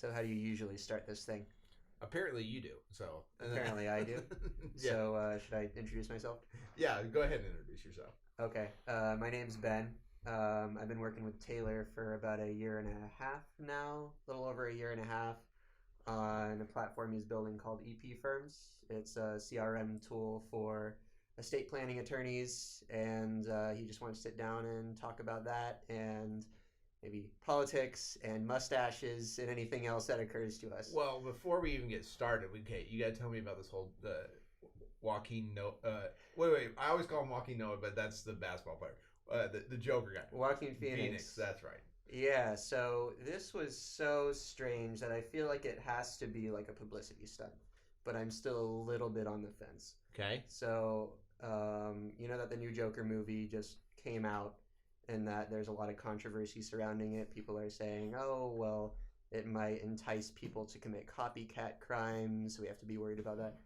So how do you usually start this thing? Apparently you do. So Apparently I do. yeah, So should I introduce myself? yeah. Go ahead and introduce yourself. Okay. My name's Ben. I've been working with Taylor for about a year and a half now, a little over a year and a half, on a platform he's building called EP Firms. It's a CRM tool for estate planning attorneys, and he just wants to sit down and talk about that and maybe politics and mustaches and anything else that occurs to us. Well, before we even get started, okay, you got to tell me about this whole Joaquin Noah. Wait. I always call him Joaquin Noah, but that's the basketball player. The Joker guy. Joaquin Phoenix. That's right. Yeah, so this was so strange that I feel like it has to be like a publicity stunt, but I'm still a little bit on the fence. Okay. So, you know that the new Joker movie just came out and that there's a lot of controversy surrounding it. People are saying, oh, well, it might entice people to commit copycat crimes, so we have to be worried about that.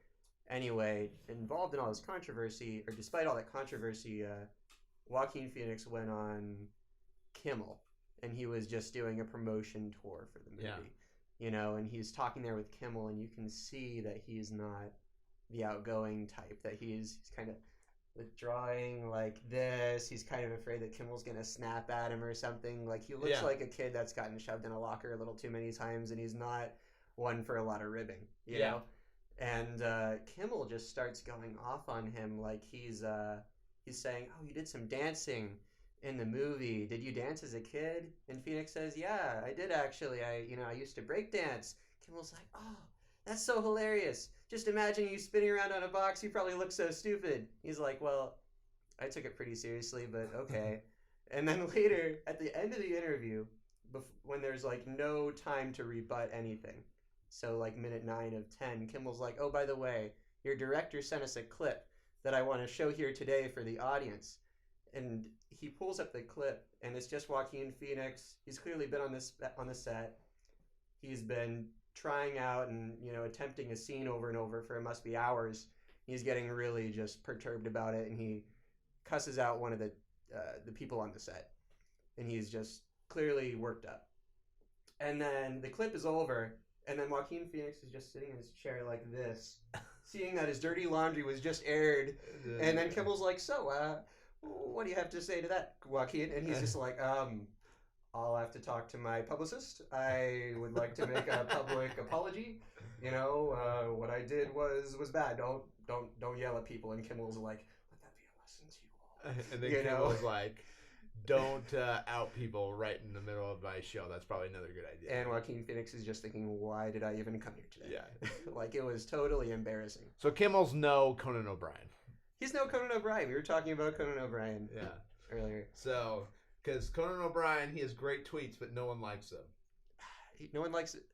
Anyway, involved in all this controversy, or despite all that controversy, Joaquin Phoenix went on Kimmel, and he was just doing a promotion tour for the movie. Yeah. You know, and he's talking there with Kimmel, and you can see that he's not the outgoing type, that he's kind of withdrawing like this. He's kind of afraid that Kimmel's going to snap at him or something. Like, he looks like a kid that's gotten shoved in a locker a little too many times, and he's not one for a lot of ribbing, you know? And Kimmel just starts going off on him like he's saying, oh, you did some dancing in the movie. Did you dance as a kid? And Phoenix says, yeah, I did actually. I used to break dance. Kimmel's like, oh, that's so hilarious. Just imagine you spinning around on a box. You probably look so stupid. He's like, well, I took it pretty seriously, but okay. And then later, at the end of the interview, when there's like no time to rebut anything, so like minute 9 of 10, Kimmel's like, oh, by the way, your director sent us a clip that I want to show here today for the audience. And he pulls up the clip, and it's just Joaquin Phoenix. He's clearly been on the set. He's been trying out and attempting a scene over and over for it must be hours. He's getting really just perturbed about it, and he cusses out one of the people on the set, and he's just clearly worked up. And then the clip is over, and then Joaquin Phoenix is just sitting in his chair like this, seeing that his dirty laundry was just aired. And then Kimmel's like, so, what do you have to say to that, Joaquin? And he's just like, I'll have to talk to my publicist. I would like to make a public apology. What I did was bad. Don't yell at people. And Kimmel's like, let that be a lesson to you all. And then Kimmel was like, don't out people right in the middle of my show. That's probably another good idea. And Joaquin Phoenix is just thinking, why did I even come here today? Yeah. Like, it was totally embarrassing. So Kimmel's no Conan O'Brien. He's no Conan O'Brien. We were talking about Conan O'Brien earlier. So, because Conan O'Brien, he has great tweets, but no one likes them. No one likes it.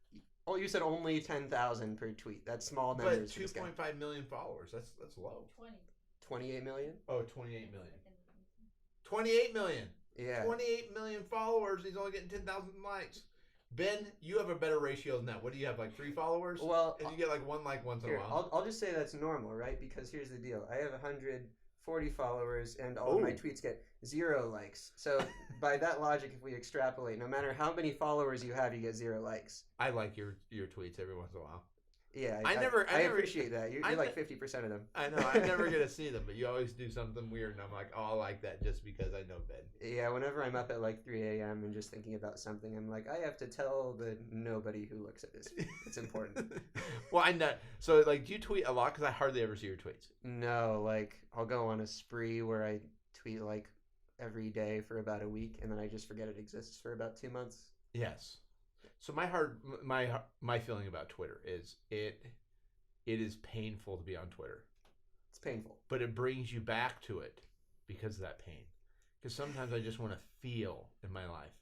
Oh, you said only 10,000 per tweet. That's small numbers. But 2.5 million followers. That's low. 28 million? Oh, 28 million. 28 million. Yeah. 28 million followers. He's only getting 10,000 likes. Ben, you have a better ratio than that. What do you have, like 3 followers? Well, and you get like one like once in a while. I'll just say that's normal, right? Because here's the deal. I have 140 followers, and all of my tweets get 0 likes. So by that logic, if we extrapolate, no matter how many followers you have, you get 0 likes. I like your tweets every once in a while. Yeah, I appreciate that. You're like 50% of them. I know. I never get to see them, but you always do something weird, and I'm like, oh, I like that just because I know Ben. Yeah, whenever I'm up at like 3 a.m. and just thinking about something, I'm like, I have to tell the nobody who looks at this. It's important. Well, I know. So, like, do you tweet a lot? Because I hardly ever see your tweets. No, like, I'll go on a spree where I tweet like every day for about a week, and then I just forget it exists for about 2 months. Yes. So my feeling about Twitter is it is painful to be on Twitter. It's painful. But it brings you back to it because of that pain. Because sometimes I just want to feel in my life.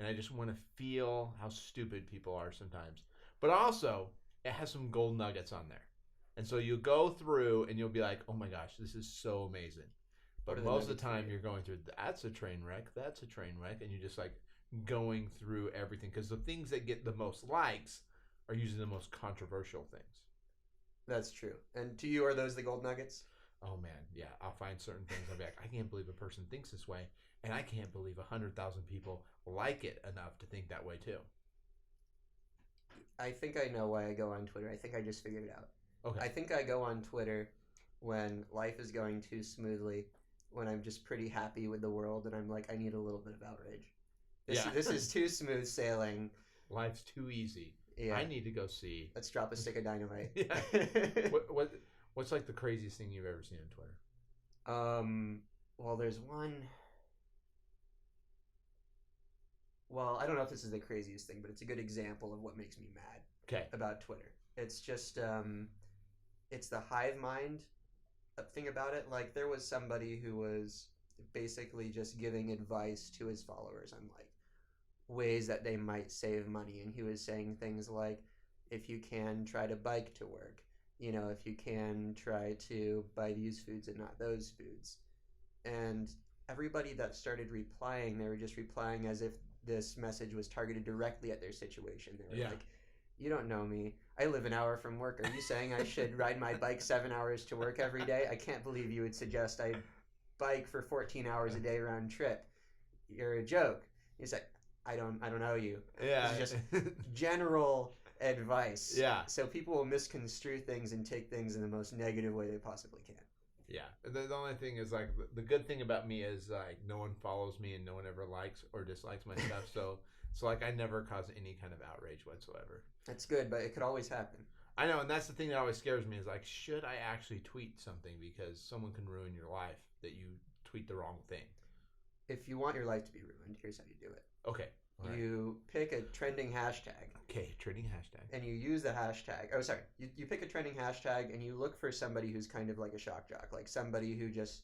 And I just want to feel how stupid people are sometimes. But also, it has some gold nuggets on there. And so you go through and you'll be like, oh my gosh, this is so amazing. But most of the time you're going through, that's a train wreck, that's a train wreck. And you're just like, going through everything because the things that get the most likes are usually the most controversial things. That's true. And to you, are those the gold nuggets? Oh man, yeah. I'll find certain things. I'll be like, I can't believe a person thinks this way, and I can't believe 100,000 people like it enough to think that way too. I think I know why I go on Twitter. I think I just figured it out. Okay. I think I go on Twitter when life is going too smoothly, when I'm just pretty happy with the world, and I'm like, I need a little bit of outrage. This is too smooth sailing. Life's too easy. Yeah. I need to go see. Let's drop a stick of dynamite. Yeah. What's like the craziest thing you've ever seen on Twitter? Well, there's one. Well, I don't know if this is the craziest thing, but it's a good example of what makes me mad Okay. about Twitter. It's just, it's the hive mind thing about it. Like, there was somebody who was basically just giving advice to his followers on, like, ways that they might save money. And he was saying things like, if you can, try to bike to work. You know, if you can, try to buy these foods and not those foods. And everybody that started replying, they were just replying as if this message was targeted directly at their situation. They were like, you don't know me. I live an hour from work. Are you saying I should ride my bike 7 hours to work every day? I can't believe you would suggest I bike for 14 hours a day round trip. You're a joke. He's like, I don't know you. Yeah. It's just general advice. Yeah. So people will misconstrue things and take things in the most negative way they possibly can. Yeah. The only thing is, like, the good thing about me is, like, no one follows me and no one ever likes or dislikes my stuff. So like, I never cause any kind of outrage whatsoever. That's good, but it could always happen. I know, and that's the thing that always scares me is, like, should I actually tweet something, because someone can ruin your life that you tweet the wrong thing. If you want your life to be ruined, here's how you do it. Okay. All right. You pick a trending hashtag. Okay, trending hashtag. And you use the hashtag. Oh, sorry. You pick a trending hashtag and you look for somebody who's kind of like a shock jock, like somebody who just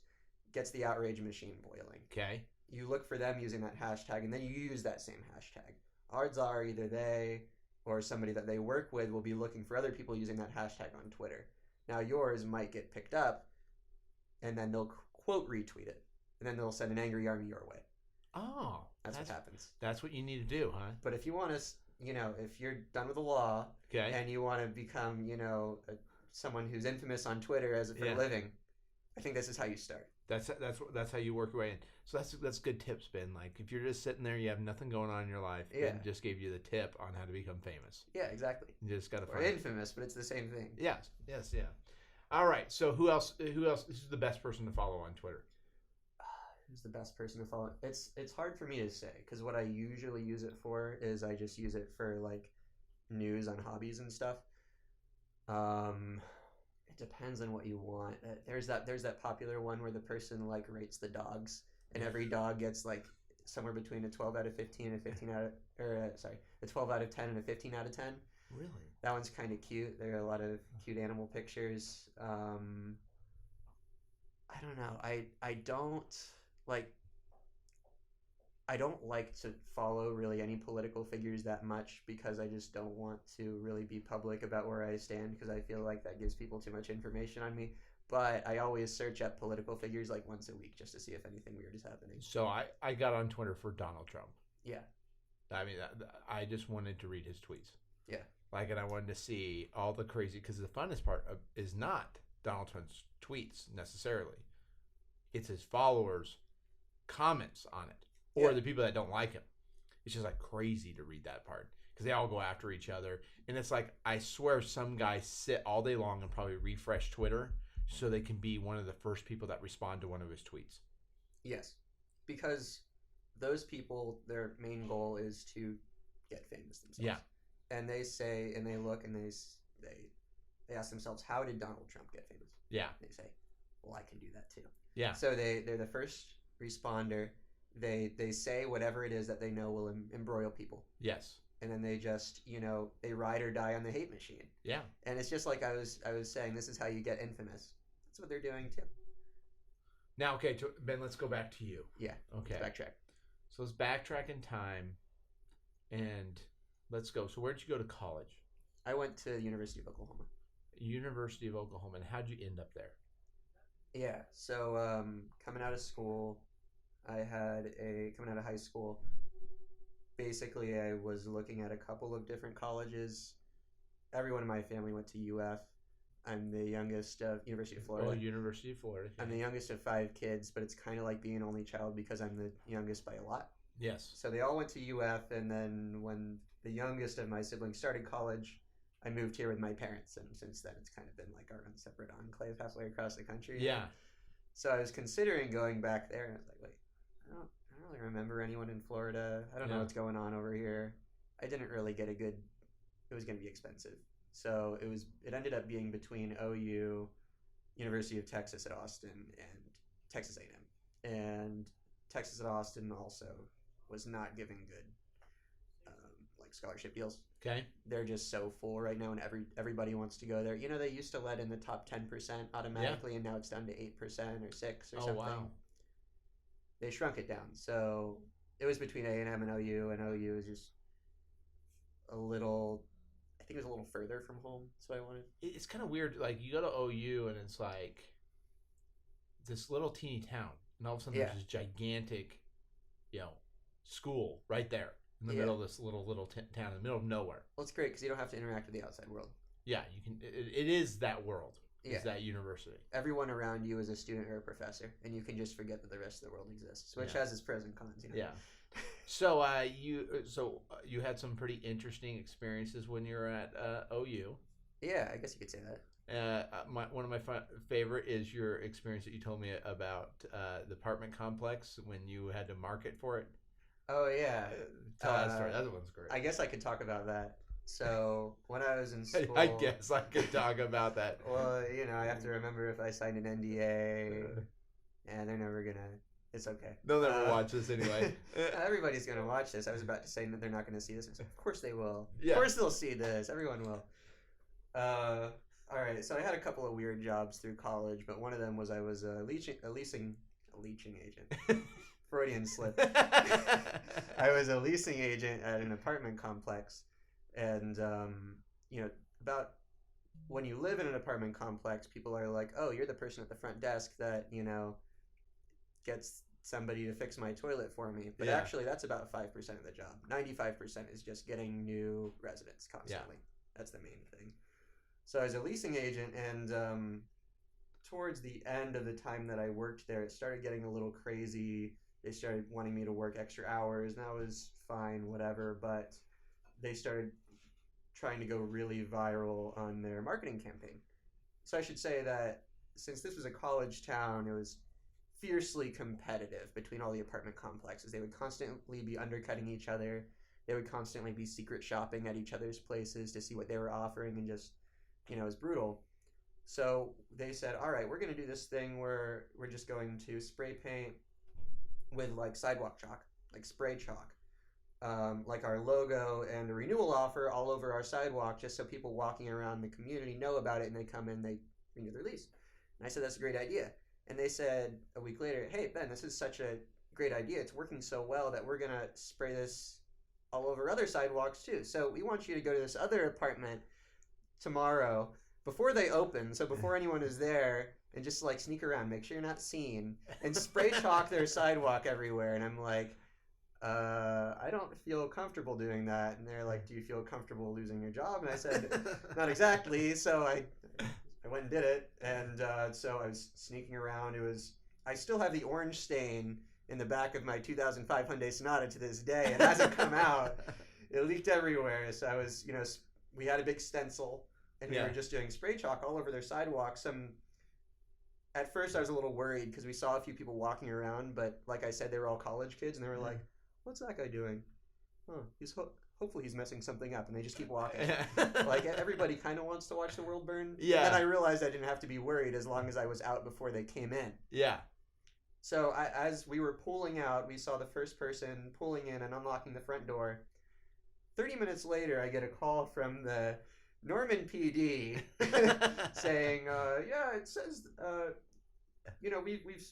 gets the outrage machine boiling. Okay. You look for them using that hashtag, and then you use that same hashtag. Odds are either they or somebody that they work with will be looking for other people using that hashtag on Twitter. Now, yours might get picked up, and then they'll quote retweet it, and then they'll send an angry army your way. Oh. That's what happens. That's what you need to do, huh? But if you want to, if you're done with the law, Okay. and you want to become, someone who's infamous on Twitter for a living, I think this is how you start. That's how you work your way in. So that's good tips, Ben. Like, if you're just sitting there, you have nothing going on in your life, Ben just gave you the tip on how to become famous. Yeah, exactly. You just got to Or infamous, but it's the same thing. Yes, yeah. All right. So who else? This is the best person to follow on Twitter? Who's the best person to follow? It's hard for me to say, because what I usually use it for is I just use it for, like, news on hobbies and stuff. It depends on what you want. There's that popular one where the person, like, rates the dogs, and every dog gets, like, somewhere between a 12 out of 15 and a 15 out of, a 12 out of 10 and a 15 out of 10. Really? That one's kind of cute. There are a lot of cute animal pictures. I don't know. I don't like to follow really any political figures that much, because I just don't want to really be public about where I stand, because I feel like that gives people too much information on me. But I always search up political figures like once a week just to see if anything weird is happening. So I got on Twitter for Donald Trump. Yeah. I mean, I just wanted to read his tweets. Yeah. Like, and I wanted to see all the crazy, because the funnest part is not Donald Trump's tweets necessarily. It's his followers' comments on it, or the people that don't like him. It's just, like, crazy to read that part, because they all go after each other. And it's like, I swear some guys sit all day long and probably refresh Twitter so they can be one of the first people that respond to one of his tweets. Yes. Because those people, their main goal is to get famous themselves. Yeah. And they say, and they look, and they ask themselves, how did Donald Trump get famous? Yeah. They say, well, I can do that too. Yeah. So they're the first responder. They say whatever it is that they know will embroil people. Yes. And then they just, they ride or die on the hate machine. Yeah. And it's just like I was saying, this is how you get infamous. That's what they're doing too. Now, okay, Ben, let's go back to you. Yeah. Okay. Let's backtrack. So let's backtrack in time, and let's go. So where'd you go to college? I went to the University of Oklahoma. University of Oklahoma. And how'd you end up there? Yeah. So coming out of school, coming out of high school, basically I was looking at a couple of different colleges. Everyone in my family went to UF. I'm the youngest of University of Florida. Oh, University of Florida. Okay. I'm the youngest of 5 kids, but it's kind of like being an only child because I'm the youngest by a lot. Yes. So they all went to UF, and then when the youngest of my siblings started college, I moved here with my parents, and since then it's kind of been like our own separate enclave halfway across the country. Yeah. So I was considering going back there, and I was like, wait, I don't really remember anyone in Florida. I don't know what's going on over here. I didn't really get a good. It was going to be expensive, so it ended up being between OU, University of Texas at Austin, and Texas A&M, and Texas at Austin also was not giving good like scholarship deals. Okay. They're just so full right now, and everybody wants to go there. You know, they used to let in the top 10% automatically, and now it's down to 8% or 6% or something. Wow. They shrunk it down, so it was between A&M and OU, and OU is just a little. I think it was a little further from home, so I wanted. It's kind of weird. Like you go to OU, and it's like this little teeny town, and all of a sudden there's this gigantic, school right there. In the middle of this little town, in the middle of nowhere. Well, it's great because you don't have to interact with the outside world. Yeah, you can. It is that world. Yeah. It's that university. Everyone around you is a student or a professor, and you can just forget that the rest of the world exists, which has its pros and cons. Yeah. So you had some pretty interesting experiences when you were at OU. Yeah, I guess you could say that. One of my favorite is your experience that you told me about the apartment complex when you had to market for it. Oh, yeah. Tell that story. That one's great. I guess I could talk about that. So, when I was in school... I guess I could talk about that. Well, I have to remember if I signed an NDA, and they're never going to... It's okay. They'll never watch this anyway. Everybody's going to watch this. I was about to say that they're not going to see this. Of course they will. Yeah. Of course they'll see this. Everyone will. All right, so I had a couple of weird jobs through college, but one of them was I was a leasing agent. Freudian slip. I was a leasing agent at an apartment complex, and about when you live in an apartment complex, people are like, "Oh, you're the person at the front desk that gets somebody to fix my toilet for me." But actually, that's about 5% of the job. 95% is just getting new residents constantly. That's the main thing. So I was a leasing agent, and towards the end of the time that I worked there, it started getting a little crazy. They started wanting me to work extra hours, and that was fine, whatever, but they started trying to go really viral on their marketing campaign. So I should say that since this was a college town, it was fiercely competitive between all the apartment complexes. They would constantly be undercutting each other. They would constantly be secret shopping at each other's places to see what they were offering, and just, it was brutal. So they said, all right, we're going to do this thing where we're just going to spray paint with like sidewalk chalk, like spray chalk, like our logo and a renewal offer all over our sidewalk, just so people walking around the community know about it, and they come in, they renew their lease. And I said, that's a great idea. And they said a week later, hey, Ben, this is such a great idea. It's working so well that we're going to spray this all over other sidewalks too. So we want you to go to this other apartment tomorrow before they open, so before anyone is there, and just like sneak around, make sure you're not seen, and spray chalk their sidewalk everywhere. And I'm like, I don't feel comfortable doing that. And they're like, do you feel comfortable losing your job? And I said, not exactly. So I went and did it. And so I was sneaking around. I still have the orange stain in the back of my 2005 Hyundai Sonata to this day. It hasn't come out. It leaked everywhere. So I was, we had a big stencil, and we were just doing spray chalk all over their sidewalks. At first, I was a little worried because we saw a few people walking around, but like I said, they were all college kids, and they were like, what's that guy doing? Oh, hopefully he's messing something up, and they just keep walking. Like, everybody kind of wants to watch the world burn. Yeah. And I realized I didn't have to be worried as long as I was out before they came in. Yeah. So as we were pulling out, we saw the first person pulling in and unlocking the front door. 30 minutes later, I get a call from the Norman PD saying, it says,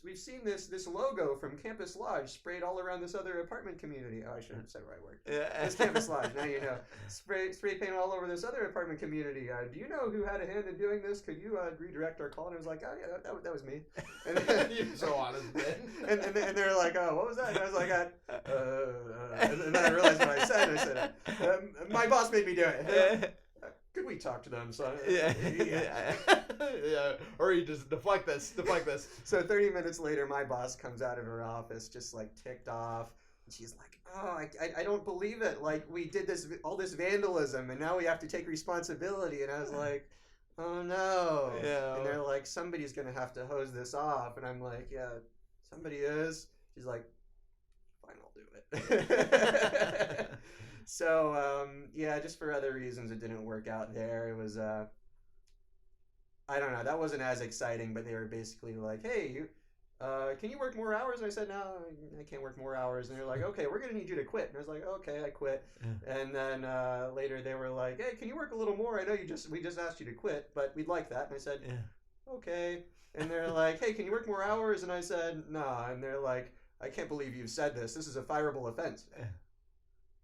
we've seen this logo from Campus Lodge sprayed all around this other apartment community. Oh, I shouldn't have said where I worked. It's Campus Lodge. Now you know. Spray paint all over this other apartment community. Do you know who had a hand in doing this? Could you redirect our call? And I was like, oh yeah, that was me. And then, you're so honest, man. And they're like, oh, what was that? And I was like, and then I realized what I said. And I said, my boss made me do it. Could we talk to them? So yeah. Or you just deflect this. So 30 minutes later, my boss comes out of her office just like ticked off, And she's like, "Oh, I don't believe it. Like we did all this vandalism, and now we have to take responsibility." And I was like, "Oh no!" And Yeah. they're like, "Somebody's gonna have to hose this off." And I'm like, "Yeah, somebody is." She's like, "Fine, I'll do it." So yeah, just for other reasons, it didn't work out there. It was I don't know. That wasn't as exciting, but they were basically like, "Hey, can you work more hours?" And I said, "No, I can't work more hours." And they're like, "Okay, we're gonna need you to quit." And I was like, "Okay, I quit." Yeah. And then later they were like, "Hey, can you work a little more? I know we just asked you to quit, but we'd like that." And I said, Yeah. "Okay." And they're like, "Hey, can you work more hours?" And I said, "Nah." And they're like, "I can't believe you've said this. This is a fireable offense."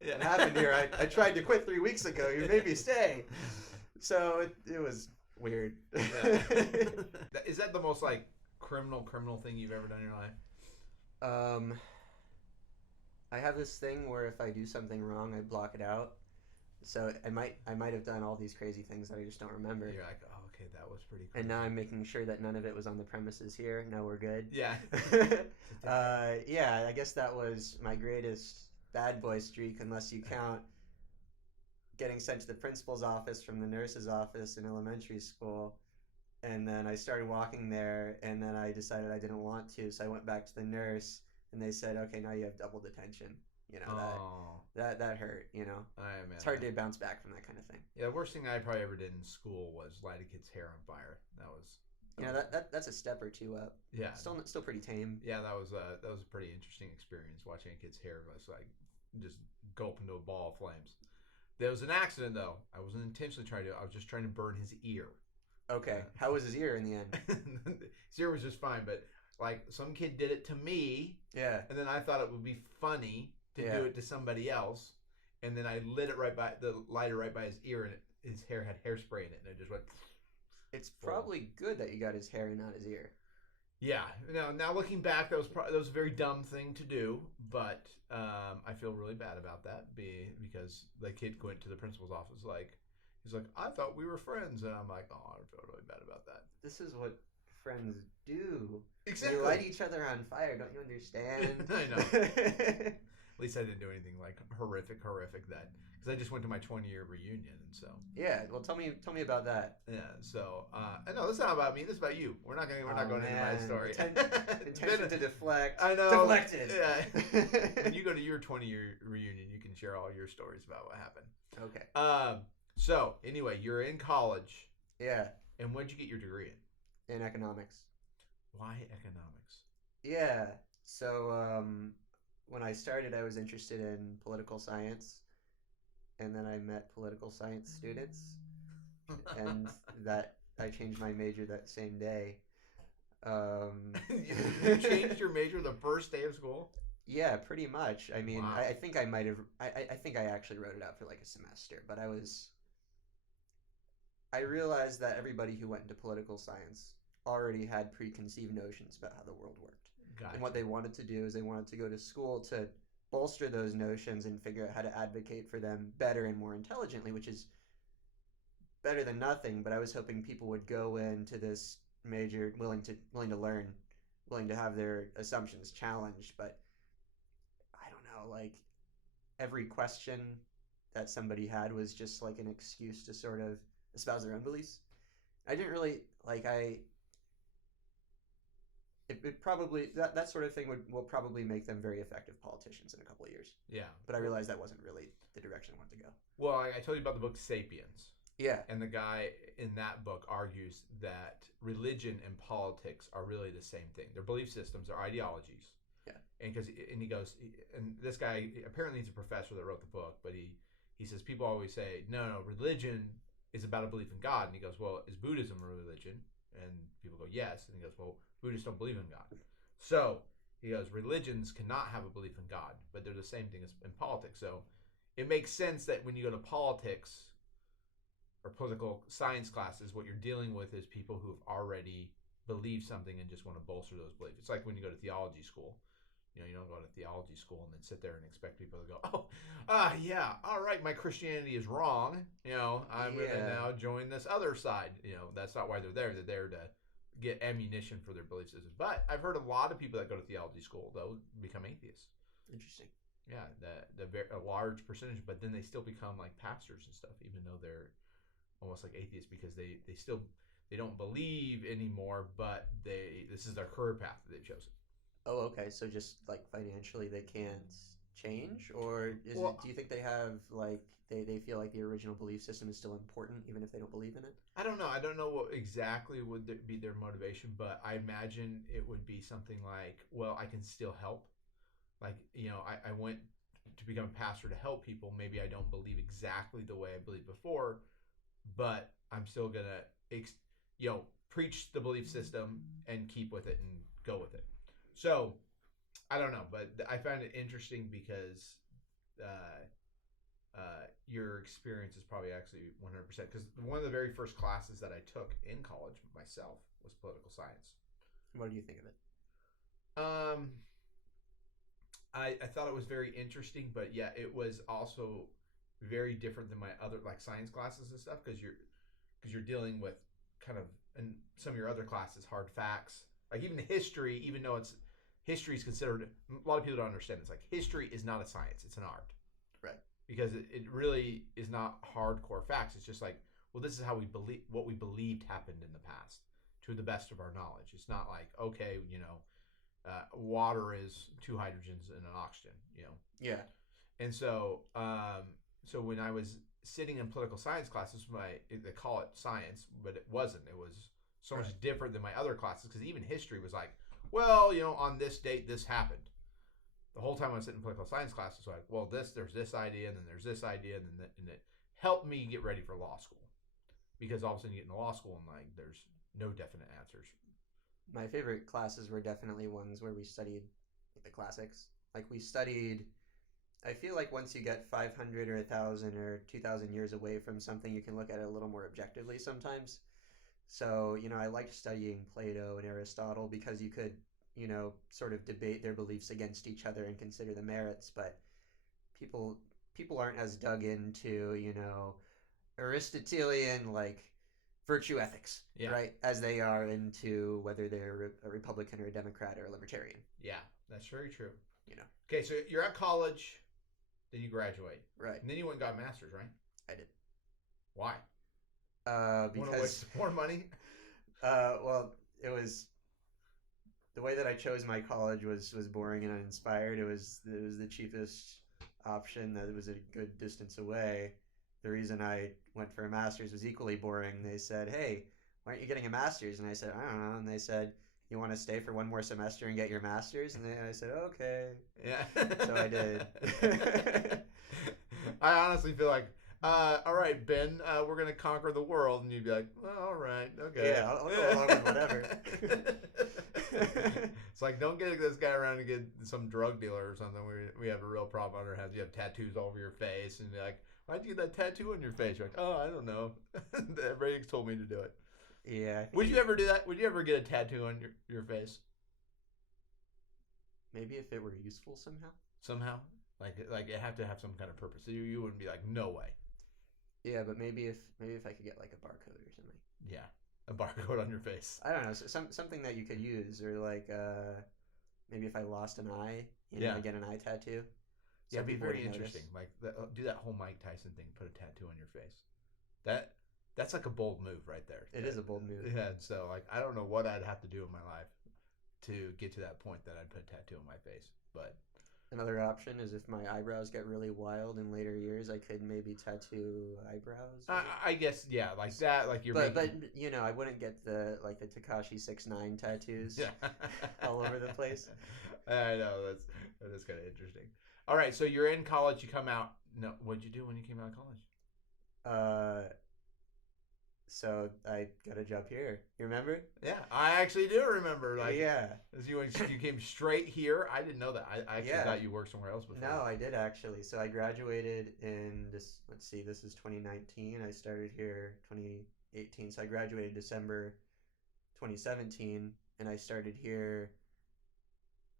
Yeah. What happened here? I tried to quit 3 weeks ago. You made me stay. So it was weird. Yeah. Is that the most like criminal thing you've ever done in your life? um, I have this thing where if I do something wrong, I block it out. So I might have done all these crazy things that I just don't remember. You're like, oh, okay, that was pretty And crazy. now I'm making sure that none of it was on the premises here. Now we're good. Yeah. Yeah, I guess that was my greatest bad boy streak, unless you count getting sent to the principal's office from the nurse's office in elementary school. And then I started walking there, and then I decided I didn't want to, so I went back to the nurse, and they said, "Okay, now you have double detention." You know, Oh, that hurt. You know, I man. it's hard to bounce back from that kind of thing. Yeah, the worst thing I probably ever did in school was light a kid's hair on fire. You know, that's a step or two up. Yeah. Still pretty tame. Yeah, that was a pretty interesting experience watching a kid's hair was like just gulp into a ball of flames. There was an accident though. I wasn't intentionally trying to. I was just trying to burn his ear. Okay, how was his ear in the end? His ear was just fine, but like some kid did it to me, Yeah. and then I thought it would be funny to Yeah. do it to somebody else, and then I lit it right by the lighter right by his ear, and his hair had hairspray in it, and it just went. It's probably good that you got his hair and not his ear. Yeah. Now looking back, that was a very dumb thing to do, but I feel really bad about that, because the kid went to the principal's office like. He's like, I thought we were friends, and I'm like, oh, I feel really bad about that. This is what friends do. Exactly. They light each other on fire. Don't you understand? I know. At least I didn't do anything like horrific that, because I just went to my 20-year reunion, and so. Yeah. Well, tell me about that. Yeah. So, no, this is not about me. This is about you. We're not going into my story. Intention to deflect. I know. Deflected. Yeah. When you go to your 20-year reunion, you can share all your stories about what happened. Okay. So, anyway, you're in college. Yeah. And what'd you get your degree in? In economics. Why economics? Yeah. So, when I started, I was interested in political science. And then I met political science students. And that I changed my major that same day. You changed your major the first day of school? Yeah, pretty much. I mean, Wow. I think I might have. I think I actually wrote it out for like a semester, but I realized that everybody who went into political science already had preconceived notions about how the world worked. Gotcha. And what they wanted to do is they wanted to go to school to bolster those notions and figure out how to advocate for them better and more intelligently, which is better than nothing. But I was hoping people would go into this major willing to learn, willing to have their assumptions challenged. But I don't know, like every question that somebody had was just like an excuse to sort of espouse their own beliefs. I didn't really like it probably that sort of thing will probably make them very effective politicians in a couple of years. Yeah. But I realized that wasn't really the direction I wanted to go. Well, I told you about the book Sapiens. Yeah. And the guy in that book argues that religion and politics are really the same thing. They're belief systems, they're ideologies. Yeah. And he goes, and this guy apparently he's a professor that wrote the book, but he says people always say no, religion is about a belief in God, and he goes, well, is Buddhism a religion? And people go, yes, and he goes, well, Buddhists don't believe in God. So he goes, religions cannot have a belief in God, but they're the same thing as in politics. So it makes sense that when you go to politics or political science classes, what you're dealing with is people who've already believed something and just want to bolster those beliefs. It's like when you go to theology school. You don't go to theology school and then sit there and expect people to go, yeah, all right, my Christianity is wrong. I'm going to now join this other side. That's not why they're there. They're there to get ammunition for their belief systems. But I've heard a lot of people that go to theology school, though, become atheists. Interesting. Yeah, a large percentage, but then they still become like pastors and stuff, even though they're almost like atheists because they still they don't believe anymore, but this is their career path that they've chosen. Oh, okay. So just like financially, they can't change, or is it? Well, Do you think they have like they feel like the original belief system is still important, even if they don't believe in it? I don't know. I don't know what exactly would be their motivation, but I imagine it would be something like, well, I can still help. Like, I went to become a pastor to help people. Maybe I don't believe exactly the way I believed before, but I'm still gonna, preach the belief system and keep with it and go with it. So I don't know, but I find it interesting because uh, your experience is probably actually 100% because one of the very first classes that I took in college myself was political science. What do you think of it? Um, I thought it was very interesting, but yeah, it was also very different than my other like science classes and stuff because you're dealing with kind of in some of your other classes hard facts like even history, even though it's history is considered a lot of people don't understand this like history is not a science, it's an art. Right. Because it really is not hardcore facts. It's just like, well, this is how we believe what we believed happened in the past to the best of our knowledge. It's not like, okay, water is two hydrogens and an oxygen, Yeah. And so when I was sitting in political science classes, they call it science, but it wasn't. It was so much different than my other classes because even history was like, well, on this date this happened. The whole time I was sitting in political science classes, like, well, there's this idea, and then there's this idea, and it helped me get ready for law school because all of a sudden you get into law school and like there's no definite answers. My favorite classes were definitely ones where we studied like the classics. Like we studied. I feel like once you get 500 or 1,000 or 2,000 years away from something, you can look at it a little more objectively sometimes. So, I liked studying Plato and Aristotle because you could, sort of debate their beliefs against each other and consider the merits. But people people aren't as dug into, Aristotelian like virtue ethics, Yeah, right? As they are into whether they're a Republican or a Democrat or a Libertarian. yeah, that's very true. You know, Okay, so you're at college, then you graduate, right? and then you went and got a master's, right? I did. Why? Want to Because waste more money? well, it was the way that I chose my college was boring and uninspired. It was the cheapest option that was a good distance away. The reason I went for a master's was equally boring. They said, "Hey, why aren't you getting a master's?" And I said, "I don't know." And they said, "You want to stay for one more semester and get your master's?" And then I said, "Okay." Yeah. So I did. I honestly feel like, all right, Ben, we're gonna conquer the world, and you'd be like, well, all right, okay. Yeah, I'll go along with whatever. It's like, don't get this guy around to get some drug dealer or something. We have a real problem on our hands. You have tattoos all over your face, and you're like, why'd you get that tattoo on your face? You're like, oh, I don't know. Everybody told me to do it. Yeah. Would you ever do that? Would you ever get a tattoo on your face? Maybe if it were useful somehow. Somehow? Like it have to have some kind of purpose. So you wouldn't be like, no way. Yeah, but maybe if I could get like a barcode or something. Yeah, a barcode on your face. I don't know, something that you could use, or like maybe if I lost an eye, I get an eye tattoo. Yeah, it'd be people very would interesting. notice. Like do that whole Mike Tyson thing. Put a tattoo on your face. That's like a bold move right there. It is a bold move. Yeah. So like I don't know what I'd have to do in my life to get to that point that I'd put a tattoo on my face. But Another option is if my eyebrows get really wild in later years, I could maybe tattoo eyebrows. I guess yeah, like that. Like you're. But I wouldn't get the Tekashi 6ix9ine tattoos all over the place. I know that's kind of interesting. All right, so you're in college. You come out. No, what'd you do when you came out of college? So I got a job here. You remember? Yeah, I actually do remember. Like, yeah. As you came straight here. I didn't know that. I actually thought you worked somewhere else before. No, I did actually. So I graduated in this. Let's see, this is 2019. I started here 2018. So I graduated December 2017, and I started here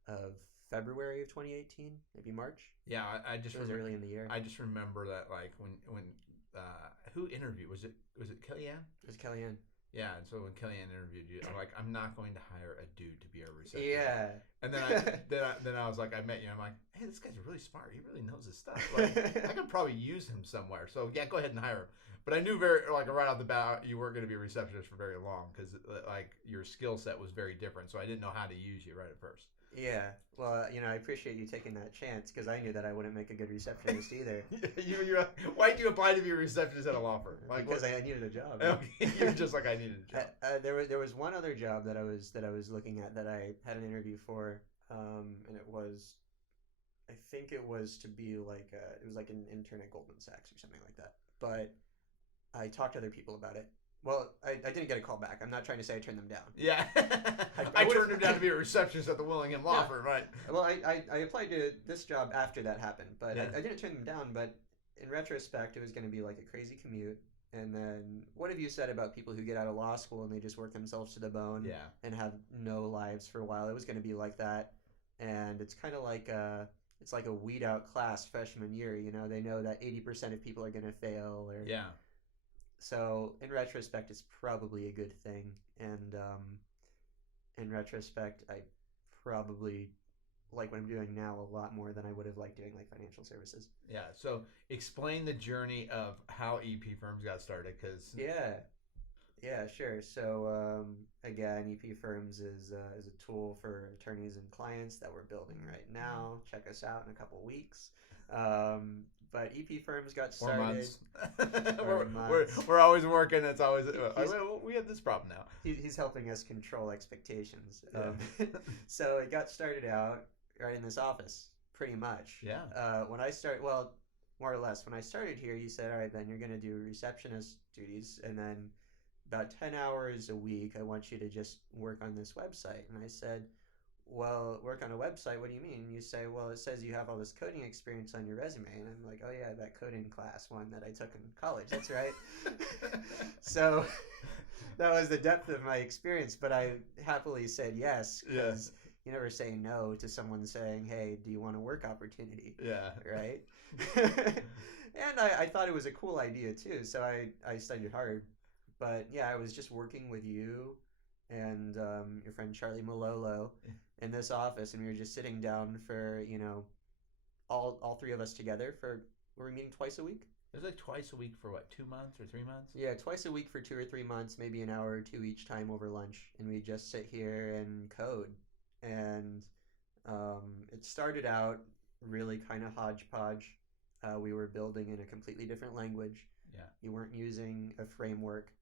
of February of 2018, maybe March. Yeah, I just it was early in the year. I just remember that like when who interviewed was it Kellyanne? It was Kellyanne. Yeah, and so when Kellyanne interviewed you, I'm like, I'm not going to hire a dude to be our receptionist. Yeah. And then I was like, I met you. And I'm like, hey, this guy's really smart. He really knows his stuff. Like, I could probably use him somewhere. So yeah, go ahead and hire him. But I knew right off the bat you weren't going to be a receptionist for very long because like your skill set was very different. So I didn't know how to use you right at first. Yeah. Well, I appreciate you taking that chance because I knew that I wouldn't make a good receptionist either. Why did you apply to be a receptionist at a law firm? Like, because I needed a job. Okay, you're just like I needed a job. There was one other job that I was looking at that I had an interview for, and it was, I think it was to be like it was like an intern at Goldman Sachs or something like that. But I talked to other people about it. Well, I didn't get a call back. I'm not trying to say I turned them down. Yeah. I turned him down to be a receptionist at the Willingham Law Firm, right? Well, I applied to this job after that happened, but Yeah. I didn't turn them down. But in retrospect, it was going to be like a crazy commute. And then what have you said about people who get out of law school and they just work themselves to the bone Yeah. and have no lives for a while? It was going to be like that. And it's kind of like it's like a weed out class freshman year. They know that 80% of people are going to fail. Or Yeah. So in retrospect, it's probably a good thing. And in retrospect, I probably like what I'm doing now a lot more than I would have liked doing like financial services. Yeah. So explain the journey of how EP Firms got started, because Yeah, sure. So again, EP Firms is a tool for attorneys and clients that we're building right now. Check us out in a couple weeks. But EP Firms got started. 4 months. Months. We're always working. It's always we have this problem now. He's helping us control expectations. Yeah. So it got started out right in this office, pretty much. Yeah. When I started, well, more or less, when I started here, you said, all right, Ben, you're going to do receptionist duties, and then about 10 hours a week, I want you to just work on this website. And I said, well, work on a website? What do you mean? And you say, well, it says you have all this coding experience on your resume. And I'm like, oh, yeah, that coding class one that I took in college. That's right. So that was the depth of my experience. But I happily said yes, because you never say no to someone saying, hey, do you want a work opportunity? Yeah. Right? And I thought it was a cool idea, too. So I studied hard. But yeah, I was just working with you and your friend Charlie Malolo in this office, and we were just sitting down for all three of us together were we meeting twice a week? It was like twice a week for what, 2 months or 3 months? Yeah, twice a week for 2 or 3 months, maybe an hour or two each time over lunch, and we just sit here and code. And it started out really kind of hodgepodge. We were building in a completely different language. Yeah. You weren't using a framework.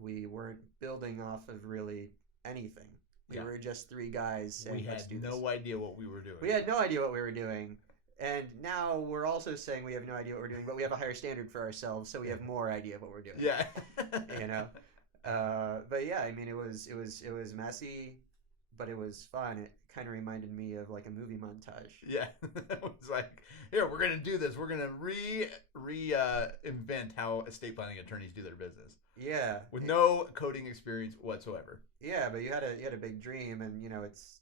We weren't building off of really anything. We were just three guys saying, we had no idea what we were doing. We had no idea what we were doing. And now we're also saying we have no idea what we're doing, but we have a higher standard for ourselves, so we have more idea of what we're doing. Yeah. But yeah, I mean, it was messy, but it was fun. It kind of reminded me of like a movie montage. Yeah. It was like, here, we're going to do this. We're going to invent how estate planning attorneys do their business. Yeah. With no coding experience whatsoever. Yeah, but you had a big dream, and it's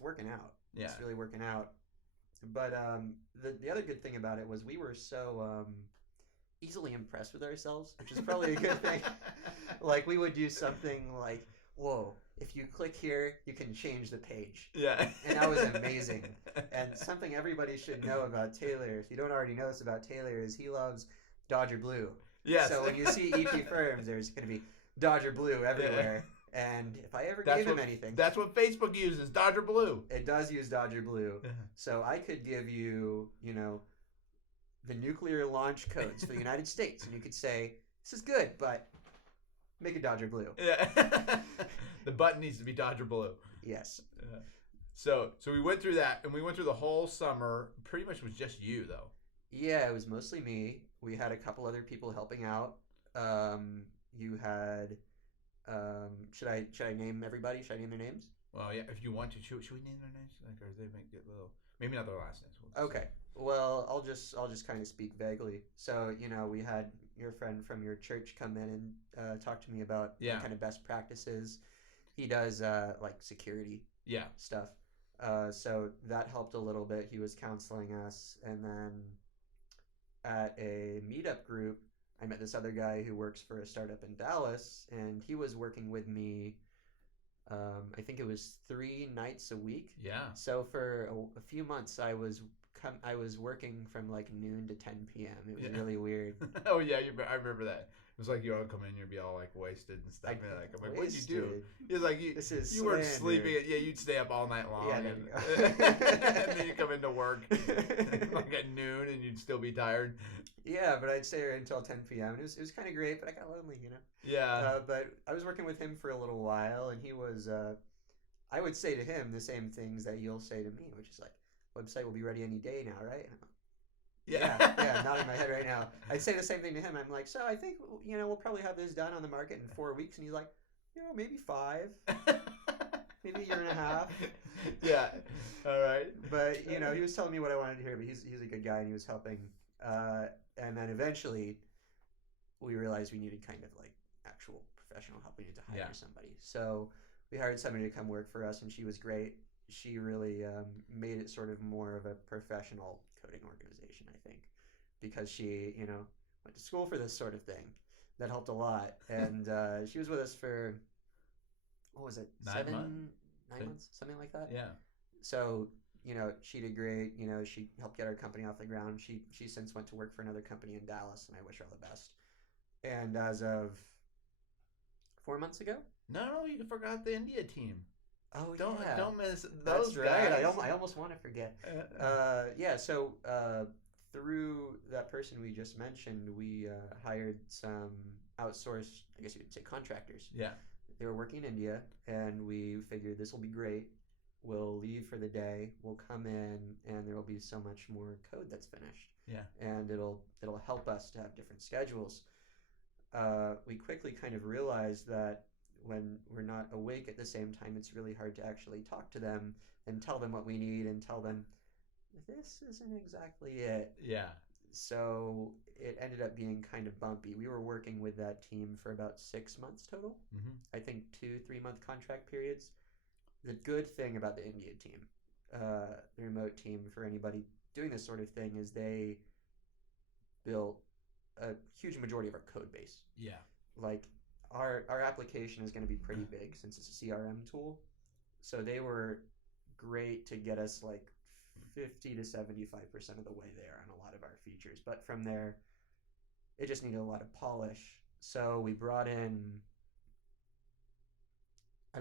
working out. Yeah. It's really working out. But the other good thing about it was we were so easily impressed with ourselves, which is probably a good thing. Like we would do something like, whoa, if you click here, you can change the page. Yeah. And that was amazing. And something everybody should know about Taylor, if you don't already know this about Taylor, is he loves Dodger Blue. Yes. So when you see EP Firms, there's going to be Dodger Blue everywhere. Yeah. And if I ever gave him anything... That's what Facebook uses, Dodger Blue. It does use Dodger Blue. So I could give you, the nuclear launch codes for the United States. And you could say, this is good, but make it Dodger Blue. Yeah. The button needs to be Dodger Blue. Yes. So we went through that, and we went through the whole summer. Pretty much was just you, though. Yeah, it was mostly me. We had a couple other people helping out. You had... should I name everybody? Should I name their names? Well, yeah, if you want to. Should we name their names? Like, or they might get a little... Maybe not their last names. Okay. Well, I'll just kind of speak vaguely. So, we had your friend from your church come in and talk to me about kind of best practices. He does, like, security stuff. So that helped a little bit. He was counseling us. And then at a meetup group, I met this other guy who works for a startup in Dallas, and he was working with me. I think it was 3 nights a week. Yeah. So for a few months, I was working from like noon to 10 p.m. It was Yeah. really weird. Oh yeah, I remember that. It was like you all come in, you'd be all like wasted and stuff. And I'm like, what'd you do? Wasted. He's like, This is you weren't slander. sleeping. Yeah, you'd stay up all night long. Yeah, there and, you go. and then you come into work like at noon, and you'd still be tired. Yeah, but I'd stay there until 10 p.m. And it was kind of great, but I got lonely, you know. Yeah. But I was working with him for a little while, and he was. I would say to him the same things that you'll say to me, which is like, "Website will be ready any day now, right?" And I'm like, yeah, nodding my head right now. I'd say the same thing to him. I'm like, so I think we'll probably have this done on the market in 4 weeks, and he's like, maybe 5, maybe a year and a half. Yeah. All right. But he was telling me what I wanted to hear. But he's a good guy, and he was helping. And then eventually, we realized we needed kind of like actual professional help. We needed to hire somebody. So we hired somebody to come work for us, and she was great. She really made it sort of more of a professional coding organization, I think, because she, went to school for this sort of thing. That helped a lot. And she was with us for, what was it, 9 months? 9 months, something like that. Yeah. So, she did great. She helped get our company off the ground. She since went to work for another company in Dallas, and I wish her all the best. And as of 4 months ago? No, you forgot the India team. Oh, Don't miss those That's right. guys. I almost want to forget. So through that person we just mentioned, we hired some outsourced, I guess you could say, contractors. Yeah. They were working in India, and we figured this will be great. We'll leave for the day. We'll come in, and there will be so much more code that's finished. Yeah. And it'll help us to have different schedules. We quickly kind of realized that when we're not awake at the same time, it's really hard to actually talk to them and tell them what we need and tell them this isn't exactly it. Yeah. So it ended up being kind of bumpy. We were working with that team for about 6 months total. Mm-hmm. I think 2-3 month contract periods. The good thing about the India team, the remote team, for anybody doing this sort of thing, is they built a huge majority of our code base. Yeah. Like our application is going to be pretty big since it's a CRM tool. So they were great to get us like 50 to 75% of the way there on a lot of our features. But from there, it just needed a lot of polish. So we brought in, I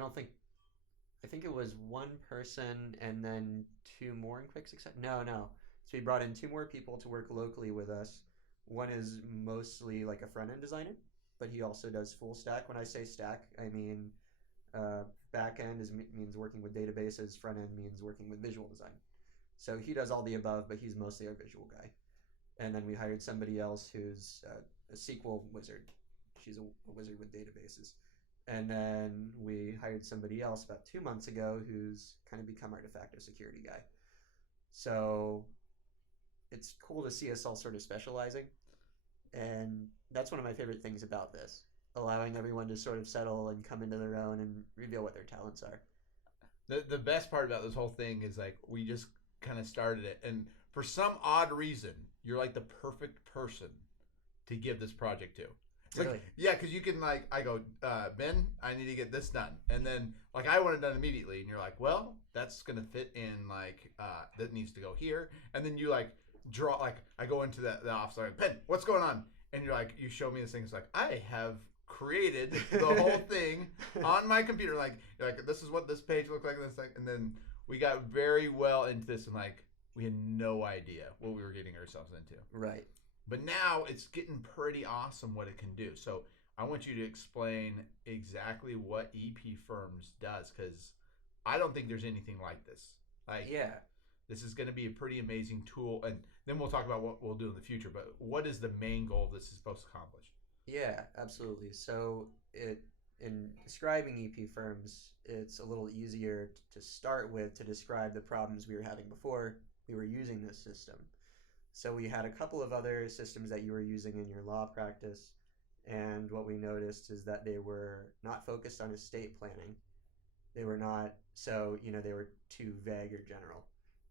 think it was one person and then 2 more in quick succession. No. So we brought in 2 more people to work locally with us. One is mostly like a front-end designer, but he also does full stack. When I say stack, I mean back end means working with databases. Front end means working with visual design. So he does all the above, but he's mostly our visual guy. And then we hired somebody else who's a SQL wizard. She's a wizard with databases. And then we hired somebody else about 2 months ago who's kind of become our de facto security guy. So it's cool to see us all sort of specializing. And that's one of my favorite things about this, allowing everyone to sort of settle and come into their own and reveal what their talents are. The best part about this whole thing is like we just kind of started it, and for some odd reason, you're like the perfect person to give this project to. It's Really? like, yeah, because you can like, I go, Ben, I need to get this done, and then like I want it done immediately, and you're like, well, that's gonna fit in like that needs to go here, and then you like draw, like I go into the office, like, Ben, what's going on? And you're like, you show me this thing, it's like I have created the whole thing on my computer, like this is what this page looks like, this thing, and then we got very well into this, and like we had no idea what we were getting ourselves into. Right. But now it's getting pretty awesome what it can do. So I want you to explain exactly what EP Firms does, because I don't think there's anything like this. Like, Yeah. this is going to be a pretty amazing tool, and then we'll talk about what we'll do in the future. But what is the main goal this is supposed to accomplish? Yeah, absolutely. So in describing EP Firms, it's a little easier to start with to describe the problems we were having before we were using this system. So we had a couple of other systems that you were using in your law practice, and what we noticed is that they were not focused on estate planning. They were not, so, they were too vague or general.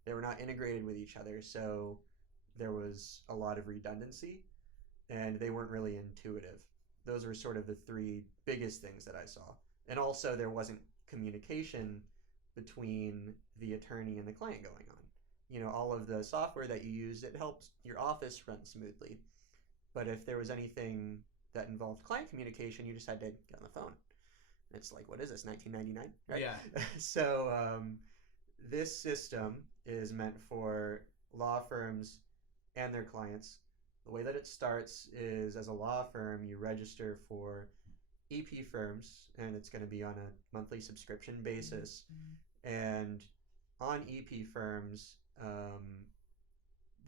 They were not integrated with each other, so there was a lot of redundancy. and they weren't really intuitive. Those were sort of the three biggest things that I saw. And also, there wasn't communication between the attorney and the client going on. All of the software that you use, it helps your office run smoothly. But if there was anything that involved client communication, you just had to get on the phone. It's like, what is this, 1999? Right? Yeah. So this system is meant for law firms and their clients. The way that it starts is, as a law firm, you register for EP firms, and it's going to be on a monthly subscription basis. And on EP firms,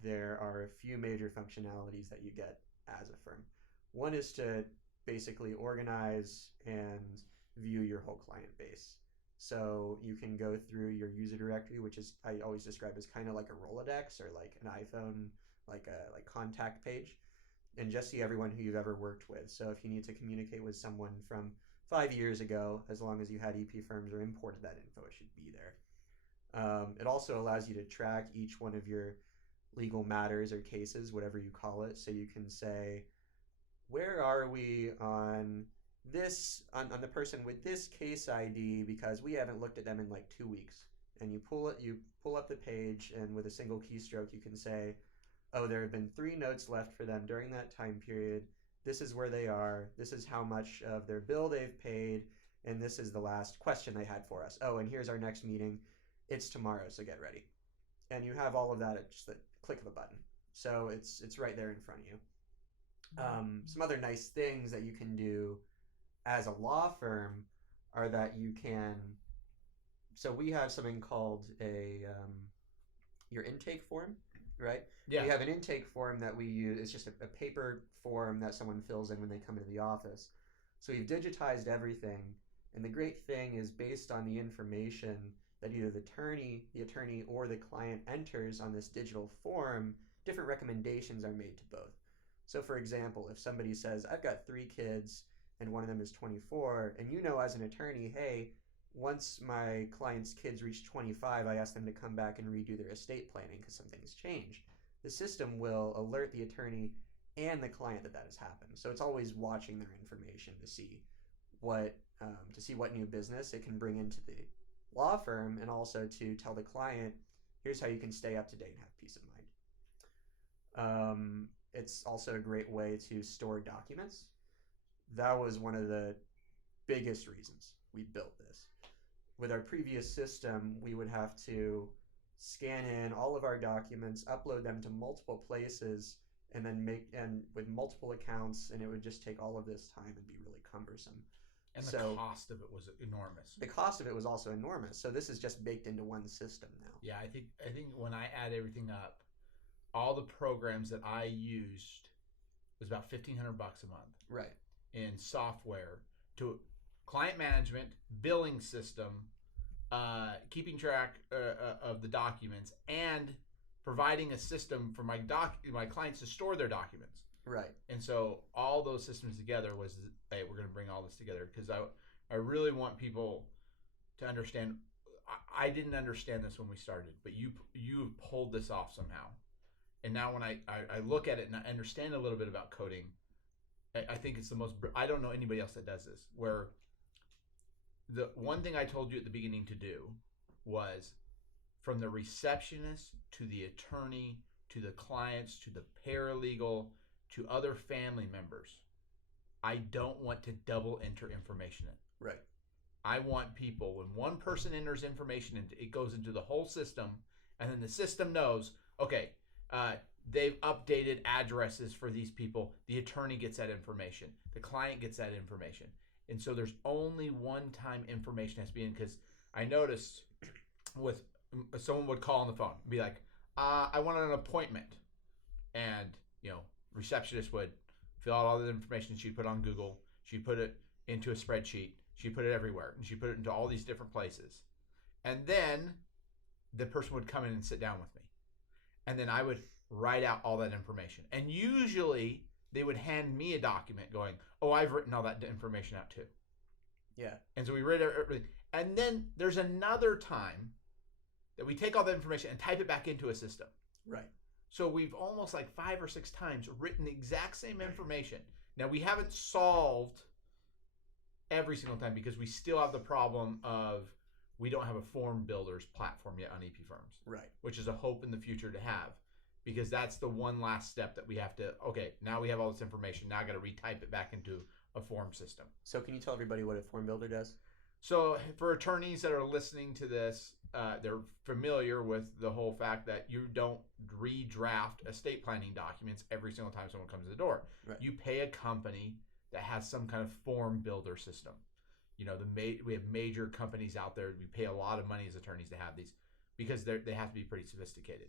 there are a few major functionalities that you get as a firm. One is to basically organize and view your whole client base. So you can go through your user directory, which is, I always describe as kind of like a Rolodex or like an iPhone, like a contact page, and just see everyone who you've ever worked with. So if you need to communicate with someone from 5 years ago, as long as you had EP firms or imported that info, it should be there. It also allows you to track each one of your legal matters or cases, whatever you call it. So you can say, where are we on this, on the person with this case ID, because we haven't looked at them in like 2 weeks. And you pull up the page, and with a single keystroke, you can say, oh, there have been 3 notes left for them during that time period. This is where they are. This is how much of their bill they've paid. And this is the last question they had for us. Oh, and here's our next meeting. It's tomorrow, so get ready. And you have all of that at just the click of a button. So it's right there in front of you. Some other nice things that you can do as a law firm are that you can, so we have something called your intake form, right? Yeah. We have an intake form that we use. It's just a paper form that someone fills in when they come into the office. So we've digitized everything. And the great thing is, based on the information that either the attorney or the client enters on this digital form, different recommendations are made to both. So for example, if somebody says, I've got 3 kids and one of them is 24, and as an attorney, hey, once my client's kids reach 25, I ask them to come back and redo their estate planning because something's changed. The system will alert the attorney and the client that has happened. So it's always watching their information to see what new business it can bring into the law firm, and also to tell the client, here's how you can stay up to date and have peace of mind. It's also a great way to store documents. That was one of the biggest reasons we built this. With our previous system, we would have to scan in all of our documents, upload them to multiple places, and then with multiple accounts, and it would just take all of this time and be really cumbersome. And the cost of it was enormous. The cost of it was also enormous. So this is just baked into one system now. Yeah, I think when I add everything up, all the programs that I used was about $1,500 a month. Right. In software to client management, billing system, keeping track of the documents, and providing a system for my clients to store their documents. Right. And so all those systems together was, hey, we're going to bring all this together, because I really want people to understand. I didn't understand this when we started, but you pulled this off somehow. And now when I look at it and I understand a little bit about coding, I think it's the most, I don't know anybody else that does this, where the one thing I told you at the beginning to do was, from the receptionist to the attorney to the clients to the paralegal to other family members, I don't want to double enter information in. Right. I want people, when one person enters information, it goes into the whole system, and then the system knows, okay, they've updated addresses for these people. The attorney gets that information. The client gets that information. And so there's only one-time information has to be in, because I noticed with someone would call on the phone and be like, I want an appointment. And, receptionist would fill out all the information. She'd put on Google. She'd put it into a spreadsheet. She'd put it everywhere. And she'd put it into all these different places. And then the person would come in and sit down with me. And then I would write out all that information. And usually they would hand me a document going, oh, I've written all that information out too. Yeah. And so we read everything. And then there's another time that we take all that information and type it back into a system. Right. So we've almost like 5 or 6 times written the exact same information. Now we haven't solved every single time because we still have the problem of we don't have a form builders platform yet on EP Firms. Right. Which is a hope in the future to have, because that's the one last step that we have to, okay, now we have all this information. Now I got to retype it back into a form system. So can you tell everybody what a form builder does? So for attorneys that are listening to this, they're familiar with the whole fact that you don't redraft estate planning documents every single time someone comes to the door. Right. You pay a company that has some kind of form builder system. You know, we have major companies out there. We pay a lot of money as attorneys to have these because they have to be pretty sophisticated.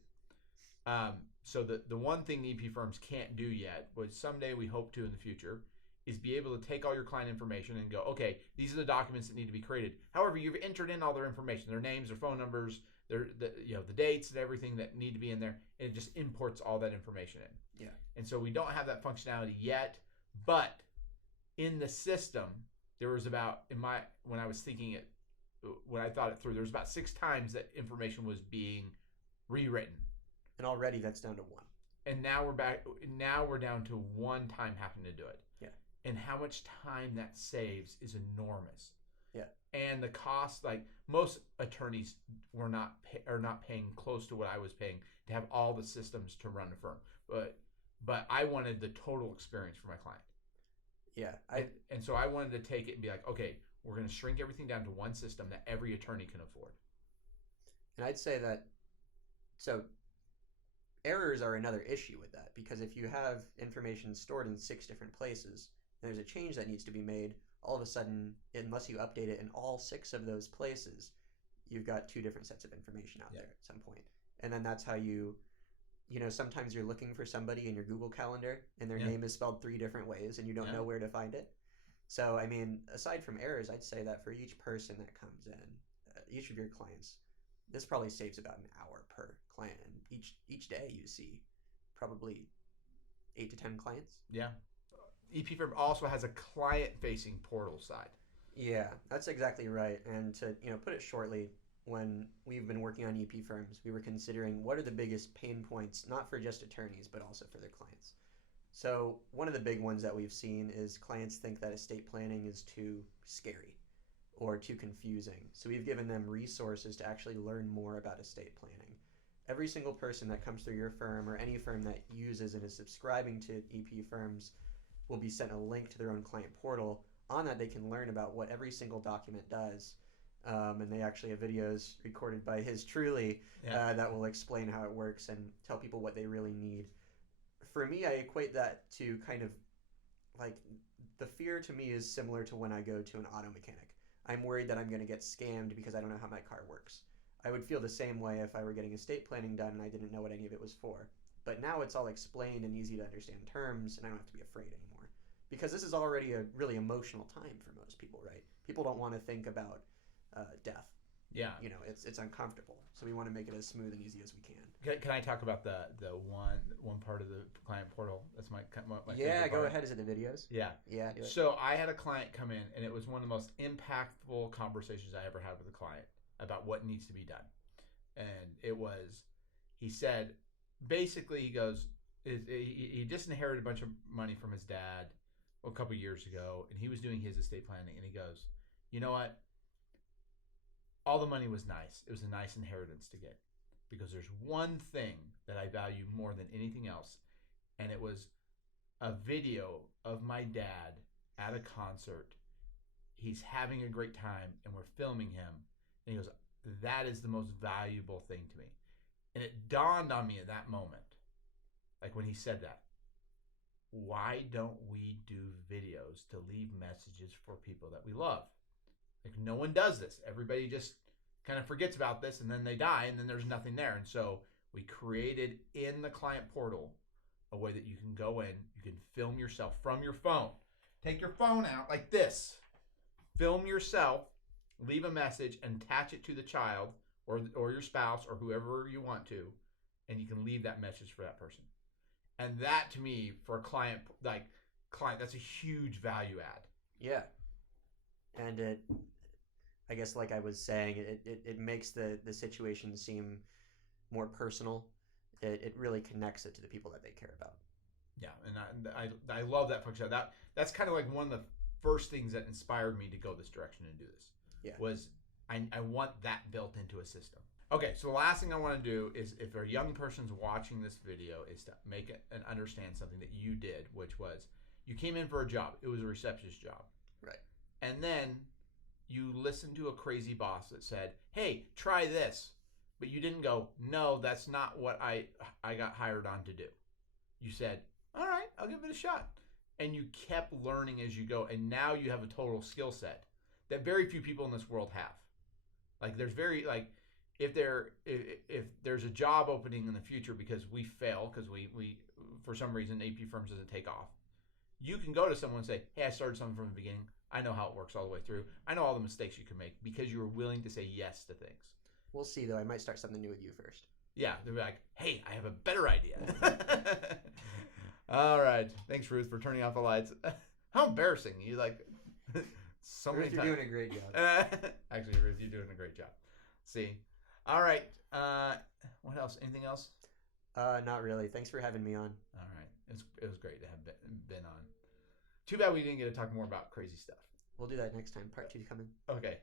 So the one thing EP Firms can't do yet, but someday we hope to in the future, is be able to take all your client information and go, okay, these are the documents that need to be created. However, you've entered in all their information, their names, their phone numbers, the dates and everything that need to be in there, and it just imports all that information in. Yeah. And so we don't have that functionality yet, but in the system, there was about, when I was thinking it, when I thought it through, there was about 6 times that information was being rewritten. And already that's down to 1. And now we're back. Now we're down to 1 time having to do it. Yeah. And how much time that saves is enormous. Yeah. And the cost, like most attorneys are not paying close to what I was paying to have all the systems to run a firm. But I wanted the total experience for my client. Yeah. And so I wanted to take it and be like, okay, we're going to shrink everything down to one system that every attorney can afford. And I'd say that, so errors are another issue with that, because if you have information stored in 6 different places, and there's a change that needs to be made, all of a sudden, unless you update it in all 6 of those places, you've got 2 different sets of information out there at some point. And then that's how sometimes you're looking for somebody in your Google Calendar and their name is spelled 3 different ways and you don't know where to find it. So, I mean, aside from errors, I'd say that for each person that comes in, each of your clients, this probably saves about an hour per client. And each day you see probably 8 to 10 clients. Yeah. EP Firm also has a client-facing portal side. Yeah, that's exactly right. And to put it shortly, when we've been working on EP Firms, we were considering what are the biggest pain points, not for just attorneys, but also for their clients. So one of the big ones that we've seen is clients think that estate planning is too scary or too confusing. So we've given them resources to actually learn more about estate planning. Every single person that comes through your firm or any firm that uses and is subscribing to EP Firms will be sent a link to their own client portal. On that, they can learn about what every single document does. And they actually have videos recorded by his truly that will explain how it works and tell people what they really need. For me, I equate that to kind of like the fear to me is similar to when I go to an auto mechanic. I'm worried that I'm going to get scammed because I don't know how my car works. I would feel the same way if I were getting estate planning done and I didn't know what any of it was for. But now it's all explained in easy to understand terms, and I don't have to be afraid anymore. Because this is already a really emotional time for most people, right? People don't want to think about death. Yeah. It's uncomfortable. So we want to make it as smooth and easy as we can. Can I talk about the one part of the client portal? That's my yeah. Go ahead. Is it the videos? Yeah. Yeah. So I had a client come in, and it was one of the most impactful conversations I ever had with a client about what needs to be done. And it was, he said, basically, he goes, he just inherited a bunch of money from his dad a couple years ago, and he was doing his estate planning, and he goes, you know what? All the money was nice. It was a nice inheritance to get, because there's one thing that I value more than anything else, and it was a video of my dad at a concert. He's having a great time, and we're filming him, and he goes, that is the most valuable thing to me. And it dawned on me at that moment, like when he said that, why don't we do videos to leave messages for people that we love? Like, no one does this. Everybody just kind of forgets about this, and then they die, and then there's nothing there. And so we created in the client portal a way that you can go in, you can film yourself from your phone. Take your phone out like this. Film yourself, leave a message, and attach it to the child or your spouse or whoever you want to, and you can leave that message for that person. And that, to me, for a client, that's a huge value add. Yeah. And I guess like I was saying, it makes the situation seem more personal. it really connects it to the people that they care about. Yeah, and I love that functionality. That's kind of like one of the first things that inspired me to go this direction and do this. Yeah. Was I want that built into a system. Okay, so the last thing I want to do is, if a young person's watching this video, is to make it and understand something that you did, which was you came in for a job. It was a receptionist job. Right. And then you listened to a crazy boss that said, hey, try this. But you didn't go, no, that's not what I got hired on to do. You said, all right, I'll give it a shot. And you kept learning as you go. And now you have a total skill set that very few people in this world have. Like there's very, like, if there's a job opening in the future because we fail, because we for some reason AP firms doesn't take off, you can go to someone and say, hey, I started something from the beginning. I know how it works all the way through. I know all the mistakes you can make because you were willing to say yes to things. We'll see, though. I might start something new with you first. Yeah, they'll be like, hey, I have a better idea. All right. Thanks, Ruth, for turning off the lights. How embarrassing. You like so Ruth, many you're times. doing a great job. Actually, Ruth, you're doing a great job. See. All right. What else? Anything else? Not really. Thanks for having me on. All right. It was great to have been on. Too bad we didn't get to talk more about crazy stuff. We'll do that next time. Part 2 coming. Okay.